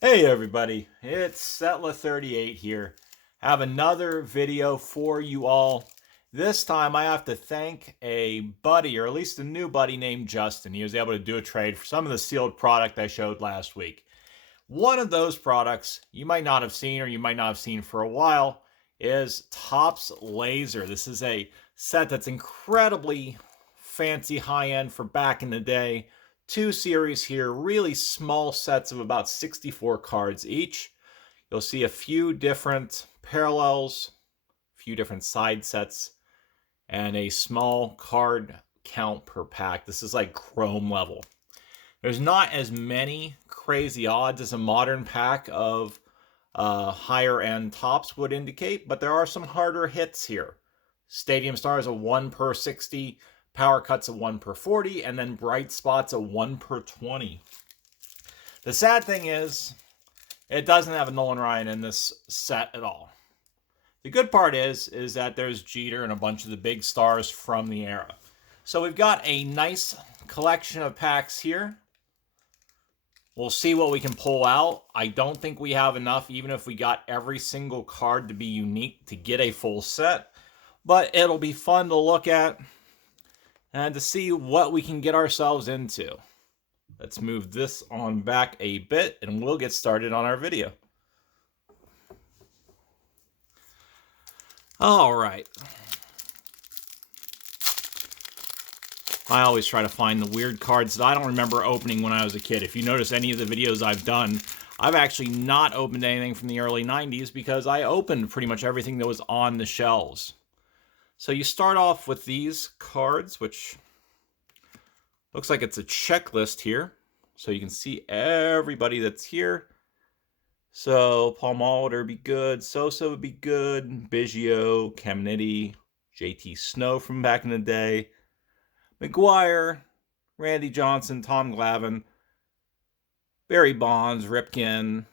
Hey everybody, it's Setla38 here. I have another video for you all. This time I have to thank a buddy, or at least a new buddy named Justin. He was able to do a trade for some of the sealed product I showed last week. One of those products you might not have seen, or you might not have seen for a while, is Topps Laser. This is a set that's incredibly fancy, high-end for back in the day. Two series here, really small sets of about 64 cards each. You'll see a few different parallels, a few different side sets, and a small card count per pack. This is like Chrome level. There's not as many crazy odds as a modern pack of higher end tops would indicate, but there are some harder hits here. Stadium Stars a 1 per 60, Power Cuts a 1 per 40, and then Bright Spots a 1 per 20. The sad thing is, it doesn't have a Nolan Ryan in this set at all. The good part is that there's Jeter and a bunch of the big stars from the era. So we've got a nice collection of packs here. We'll see what we can pull out. I don't think we have enough, even if we got every single card to be unique, to get a full set. But it'll be fun to look at and to see what we can get ourselves into. Let's move this on back a bit and we'll get started on our video. All right. I always try to find the weird cards that I don't remember opening when I was a kid. If you notice any of the videos I've done, I've actually not opened anything from the early 90s because I opened pretty much everything that was on the shelves. So you start off with these cards, which looks like it's a checklist here. So you can see everybody that's here. So Paul Molitor would be good, Sosa would be good, Biggio, Caminiti, JT Snow from back in the day, McGwire, Randy Johnson, Tom Glavine, Barry Bonds, Ripken,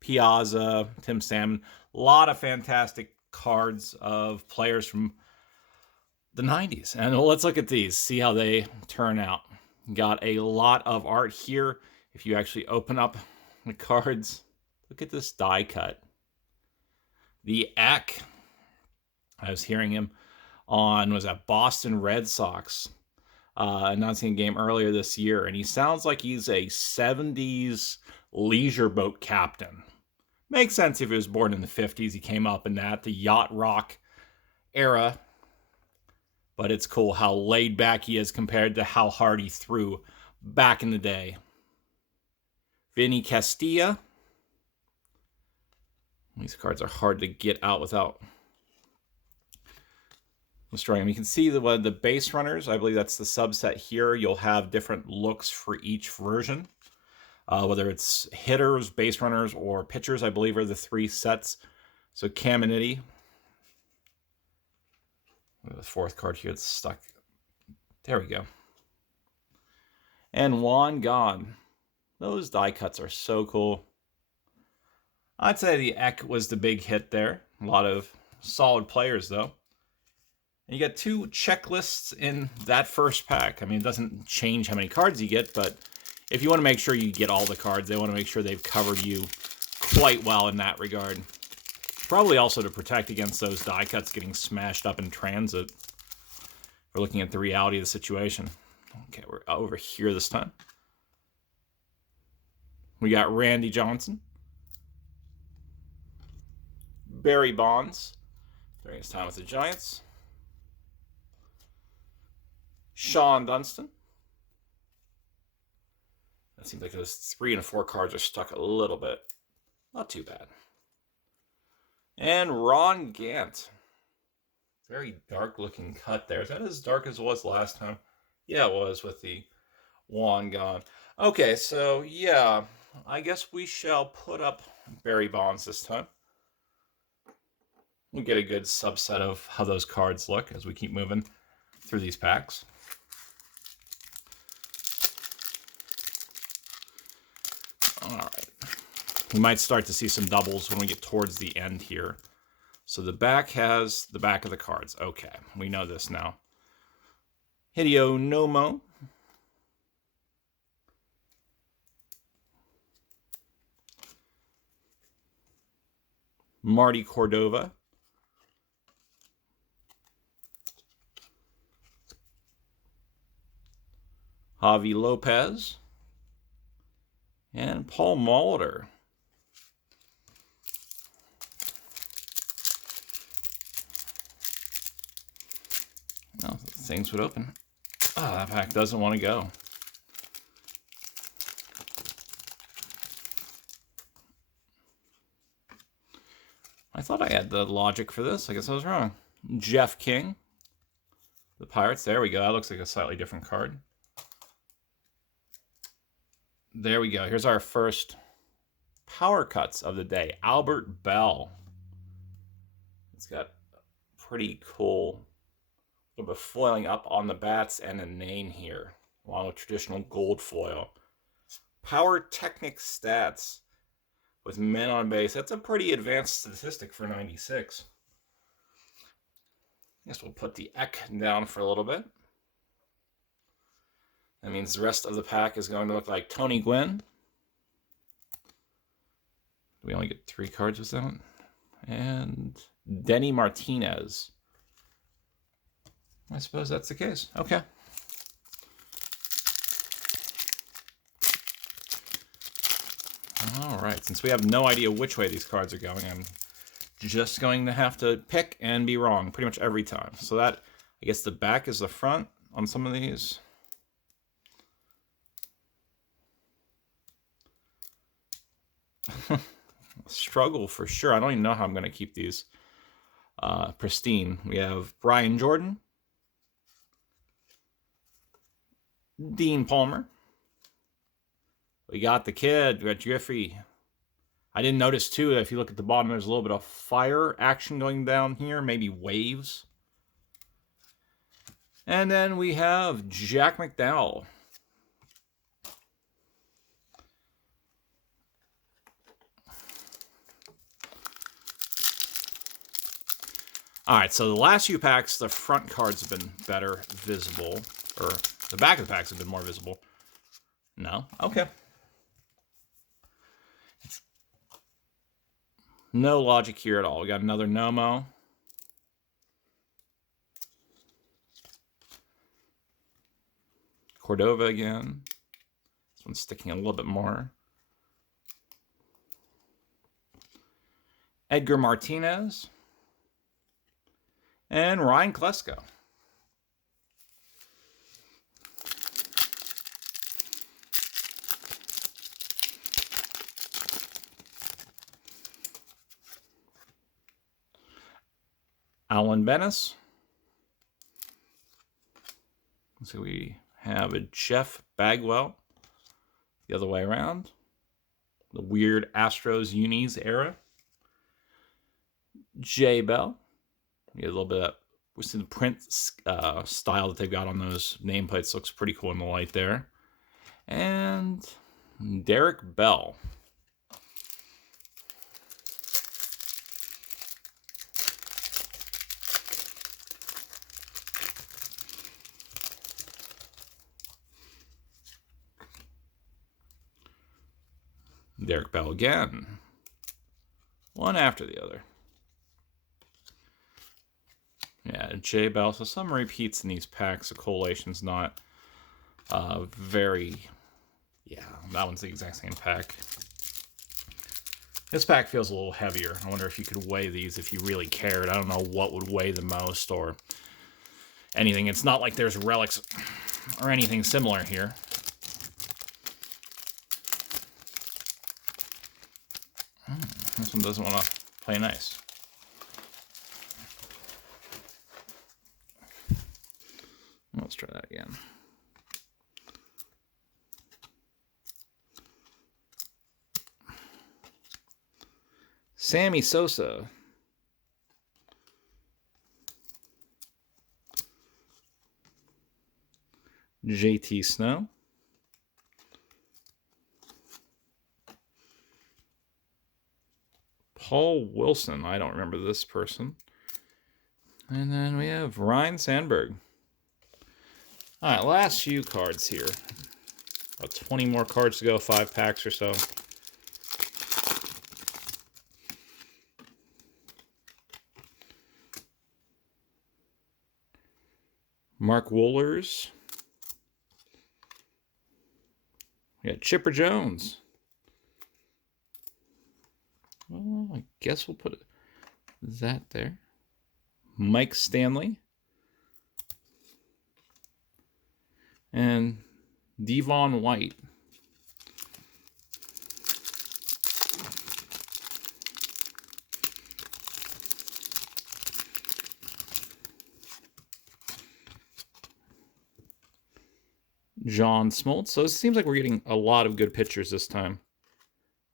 Piazza, Tim Salmon. A lot of fantastic cards of players from the 90s. And let's look at these, see how they turn out. Got a lot of art here. If you actually open up the cards, look at this die cut. The Eck, I was hearing him on, was that Boston Red Sox, announcing a game earlier this year, and he sounds like he's a 70s leisure boat captain. Makes sense if he was born in the 50s. He came up in that, the yacht rock era. But it's cool how laid back he is compared to how hard he threw back in the day. Vinny Castilla. These cards are hard to get out without destroying them. You can see the base runners. I believe that's the subset here. You'll have different looks for each version. Whether it's hitters, base runners, or pitchers, I believe are the three sets. So Caminiti. The fourth card here that's stuck. There we go. And Juan Gone. Those die cuts are so cool. I'd say the Eck was the big hit there. A lot of solid players, though. And you get two checklists in that first pack. I mean, it doesn't change how many cards you get, but if you want to make sure you get all the cards, they want to make sure they've covered you quite well in that regard. Probably also to protect against those die cuts getting smashed up in transit. We're looking at the reality of the situation. Okay, we're over here this time. We got Randy Johnson, Barry Bonds during his time with the Giants, Sean Dunston. It seems like those 3 and 4 cards are stuck a little bit. Not too bad. And Ron Gant. Very dark looking cut there. Is that as dark as it was last time? Yeah, it was with the Juan Gone. Okay, so yeah, I guess we shall put up Barry Bonds this time. We'll get a good subset of how those cards look as we keep moving through these packs. All right. We might start to see some doubles when we get towards the end here. So the back has the back of the cards. Okay, we know this now. Hideo Nomo. Marty Cordova. Javi Lopez. And Paul Molitor. Well, things would open. Oh, that pack doesn't want to go. I thought I had the logic for this. I guess I was wrong. Jeff King. The Pirates. There we go. That looks like a slightly different card. There we go. Here's our first power cuts of the day. Albert Bell. It's got pretty cool little bit of foiling up on the bats and a name here, along with traditional gold foil. Power Technic stats with men on base. That's a pretty advanced statistic for 96. I guess we'll put the Eck down for a little bit. That means the rest of the pack is going to look like Tony Gwynn. We only get 3 cards with that one. And Denny Martinez. I suppose that's the case. Okay. All right. Since we have no idea which way these cards are going, I'm just going to have to pick and be wrong pretty much every time. So that, I guess the back is the front on some of these. Struggle for sure. I don't even know how I'm going to keep these pristine. We have Brian Jordan, Dean Palmer. We got the kid. We got Griffey. I didn't notice too that if you look at the bottom, there's a little bit of fire action going down here, maybe waves. And then we have Jack McDowell. All right, so the last few packs, the front cards have been better visible, or the back of the packs have been more visible. No? Okay. No logic here at all. We got another Nomo. Cordova again. This one's sticking a little bit more. Edgar Martinez. And Ryan Klesko. Alan Bennis. So we have a Jeff Bagwell the other way around. The weird Astros Unis era. Jay Bell. You get a little bit of we see the print style that they've got on those nameplates. Looks pretty cool in the light there. And Derek Bell. Derek Bell again. One after the other. Yeah, J Bell. So some repeats in these packs. The collation's not very... Yeah, that one's the exact same pack. This pack feels a little heavier. I wonder if you could weigh these if you really cared. I don't know what would weigh the most or anything. It's not like there's relics or anything similar here. This one doesn't want to play nice. Let's try that again. Sammy Sosa. JT Snow. Paul Wilson. I don't remember this person. And then we have Ryan Sandberg. All right, last few cards here. About 20 more cards to go, 5 packs or so. Mark Wohlers. We got Chipper Jones. Well, I guess we'll put that there. Mike Stanley. And Devon White. John Smoltz. So it seems like we're getting a lot of good pitchers this time.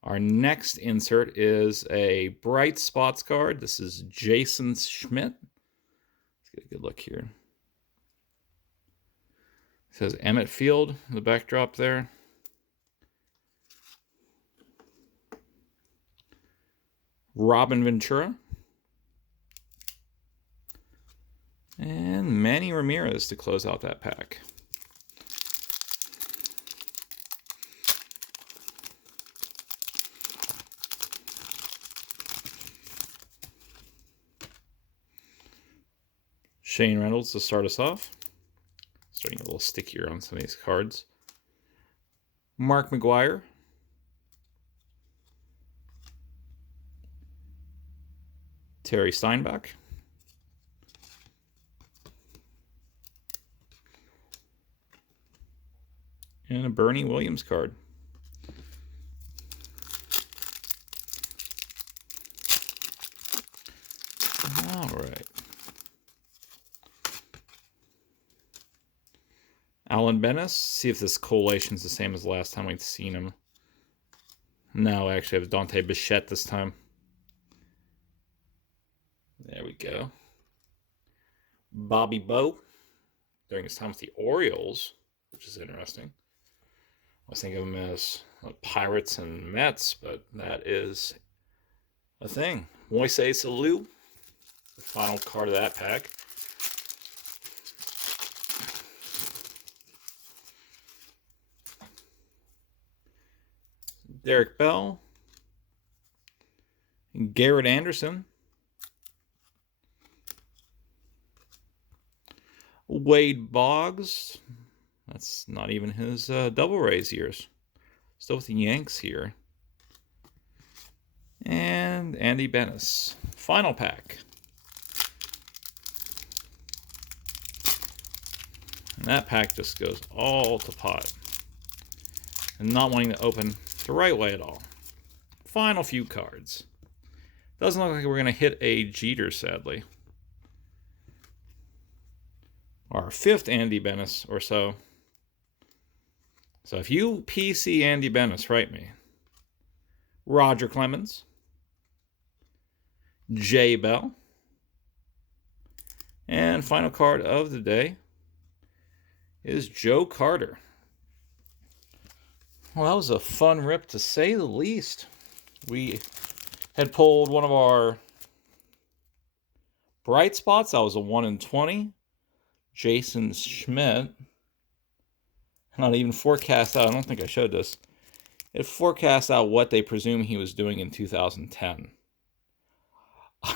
Our next insert is a Bright Spots card. This is Jason Schmidt. Let's get a good look here. It says Emmett Field, the backdrop there. Robin Ventura. And Manny Ramirez to close out that pack. Shane Reynolds to start us off. Starting a little stickier on some of these cards. Mark McGwire. Terry Steinbach. And a Bernie Williams card. All right. Alan Bennis. See if this collation is the same as last time we'd seen him. No, actually, I have Dante Bichette this time. There we go. Bobby Bowe. During his time with the Orioles, which is interesting. I was thinking of him as Pirates and Mets, but that is a thing. Moises Alou. The final card of that pack. Derek Bell. Garrett Anderson. Wade Boggs. That's not even his double Rays years. Still with the Yanks here. And Andy Bennis. Final pack. And that pack just goes all to pot. And not wanting to open the right way at all. Final few cards. Doesn't look like we're going to hit a Jeter, sadly. Our fifth Andy Bennis or so. So if you PC Andy Bennis, write me. Roger Clemens. Jay Bell. And final card of the day is Joe Carter. Well, that was a fun rip to say the least. We had pulled one of our bright spots. That was a 1 in 20. Jason Schmidt. Not even forecast out. I don't think I showed this. It forecast out what they presume he was doing in 2010.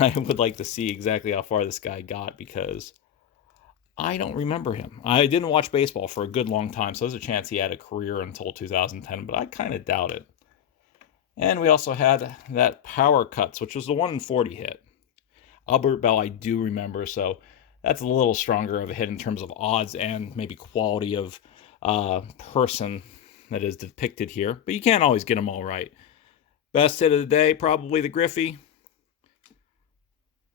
I would like to see exactly how far this guy got because I don't remember him. I didn't watch baseball for a good long time, so there's a chance he had a career until 2010, but I kind of doubt it. And we also had that Power Cuts, which was the 1 in 40 hit. Albert Bell I do remember, so that's a little stronger of a hit in terms of odds and maybe quality of person that is depicted here. But you can't always get them all right. Best hit of the day, probably the Griffey.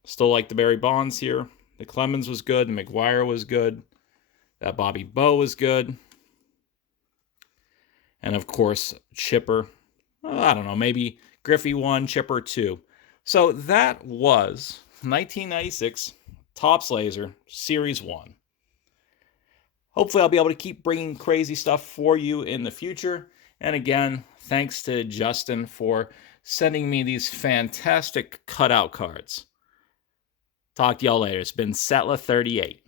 Still like the Barry Bonds here. The Clemens was good. The McGwire was good. That Bobby Bowe was good. And of course, Chipper. I don't know, maybe Griffey 1, Chipper 2. So that was 1996 Topps Laser Series 1. Hopefully I'll be able to keep bringing crazy stuff for you in the future. And again, thanks to Justin for sending me these fantastic cutout cards. Talk to y'all later. It's been Settler 38.